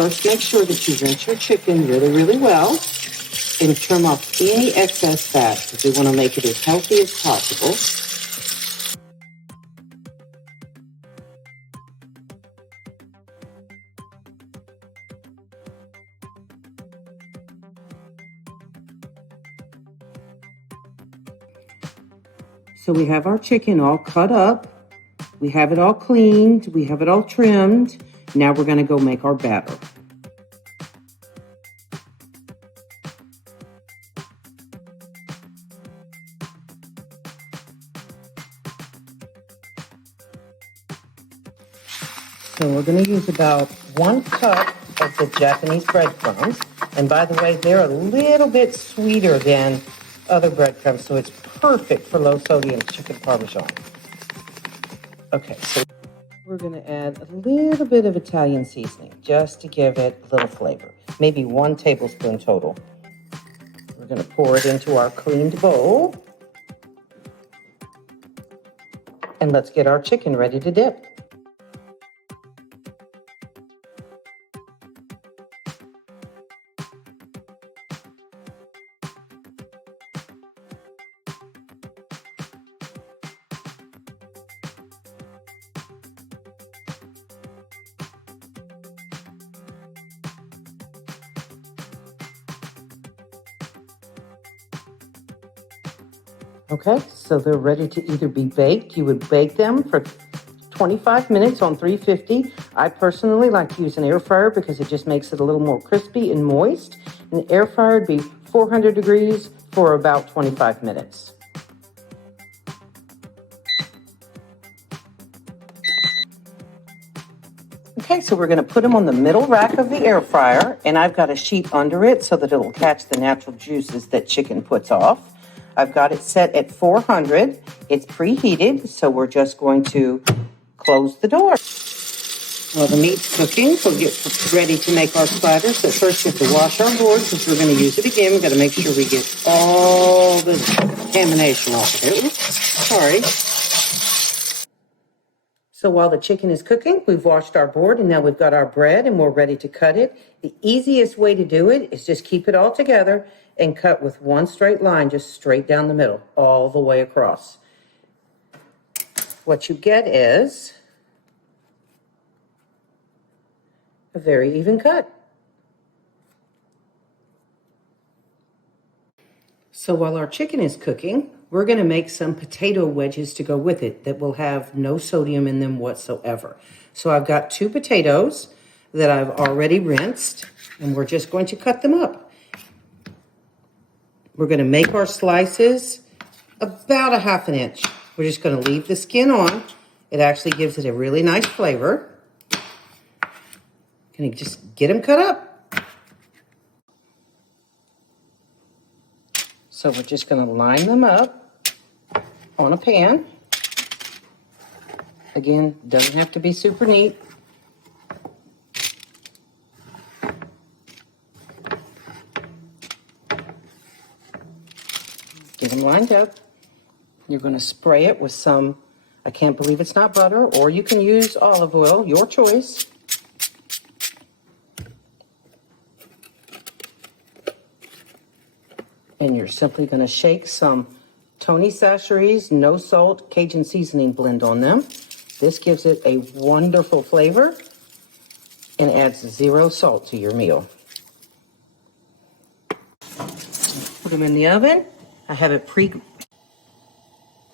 first make sure that you rinse your chicken really, really well and trim off any excess fat because we want to make it as healthy as possible. So we have our chicken all cut up. We have it all cleaned. We have it all trimmed. Now we're going to go make our batter. So we're going to use about 1 cup of the Japanese breadcrumbs. And by the way, they're a little bit sweeter than other breadcrumbs, so it's perfect for low sodium chicken Parmesan. Okay, so we're going to add a little bit of Italian seasoning just to give it a little flavor. Maybe 1 tablespoon total. We're going to pour it into our cleaned bowl. And let's get our chicken ready to dip. Okay, so they're ready to either be baked. You would bake them for 25 minutes on 350. I personally like to use an air fryer because it just makes it a little more crispy and moist. An air fryer would be 400 degrees for about 25 minutes. Okay, so we're going to put them on the middle rack of the air fryer, and I've got a sheet under it so that it'll catch the natural juices that chicken puts off. I've got it set at 400. It's preheated, so we're just going to close the door. Well, the meat's cooking, so we'll get ready to make our sliders. But first, we have to wash our board because we're going to use it again. We've got to make sure we get all the contamination off of it. Oops, sorry. So while the chicken is cooking, we've washed our board, and now we've got our bread, and we're ready to cut it. The easiest way to do it is just keep it all together and cut with one straight line, just straight down the middle, all the way across. What you get is a very even cut. So while our chicken is cooking, we're going to make some potato wedges to go with it that will have no sodium in them whatsoever. So I've got 2 potatoes that I've already rinsed, and we're just going to cut them up. We're going to make our slices about 1/2 inch. We're just going to leave the skin on. It actually gives it a really nice flavor. Going to just get them cut up. So we're just going to line them up on a pan. Again, doesn't have to be super neat. Get them lined up. You're going to spray it with some, I can't believe it's not butter, or you can use olive oil, your choice. And you're simply going to shake some Tony Chachere's no salt Cajun seasoning blend on them. This gives it a wonderful flavor and adds 0 salt to your meal. Put them in the oven. I have it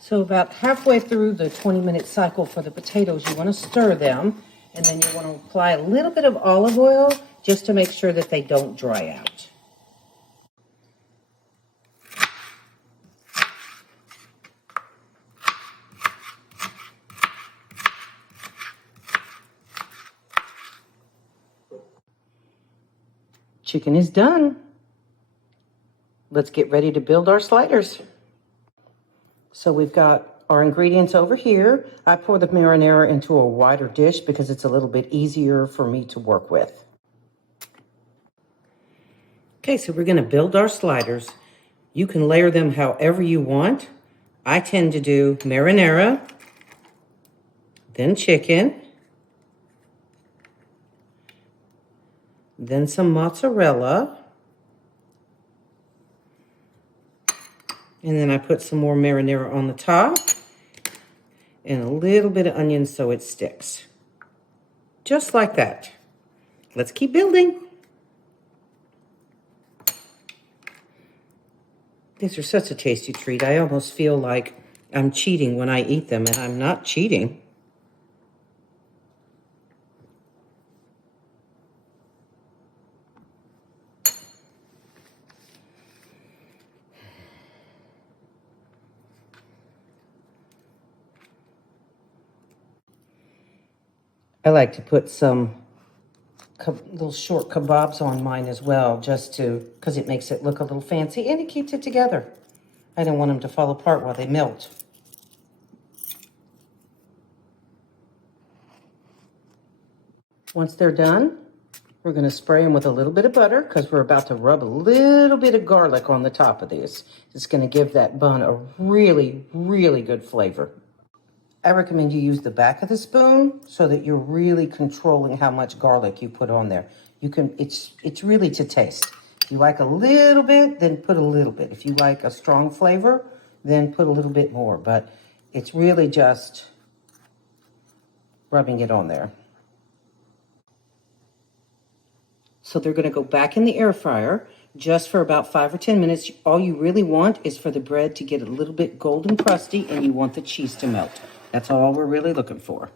So about halfway through the 20-minute cycle for the potatoes, you want to stir them, and then you want to apply a little bit of olive oil just to make sure that they don't dry out. Chicken is done. Let's get ready to build our sliders. So we've got our ingredients over here. I pour the marinara into a wider dish because it's a little bit easier for me to work with. Okay, so we're going to build our sliders. You can layer them however you want. I tend to do marinara, then chicken, then some mozzarella. And then I put some more marinara on the top and a little bit of onion so it sticks. Just like that. Let's keep building. These are such a tasty treat. I almost feel like I'm cheating when I eat them, and I'm not cheating. I like to put some little short kebabs on mine as well, just to, because it makes it look a little fancy and it keeps it together. I don't want them to fall apart while they melt. Once they're done, we're going to spray them with a little bit of butter because we're about to rub a little bit of garlic on the top of these. It's going to give that bun a really, really good flavor. I recommend you use the back of the spoon so that you're really controlling how much garlic you put on there. You can, it's really to taste. If you like a little bit, then put a little bit. If you like a strong flavor, then put a little bit more. But it's really just rubbing it on there. So they're going to go back in the air fryer just for about 5 or 10 minutes. All you really want is for the bread to get a little bit golden crusty, and you want the cheese to melt. That's all we're really looking for.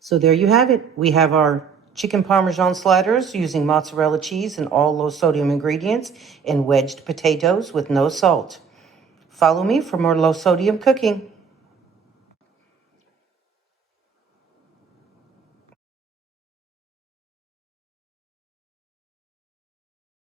So there you have it. We have our chicken Parmesan sliders using mozzarella cheese and all low sodium ingredients, and wedged potatoes with no salt. Follow me for more low sodium cooking.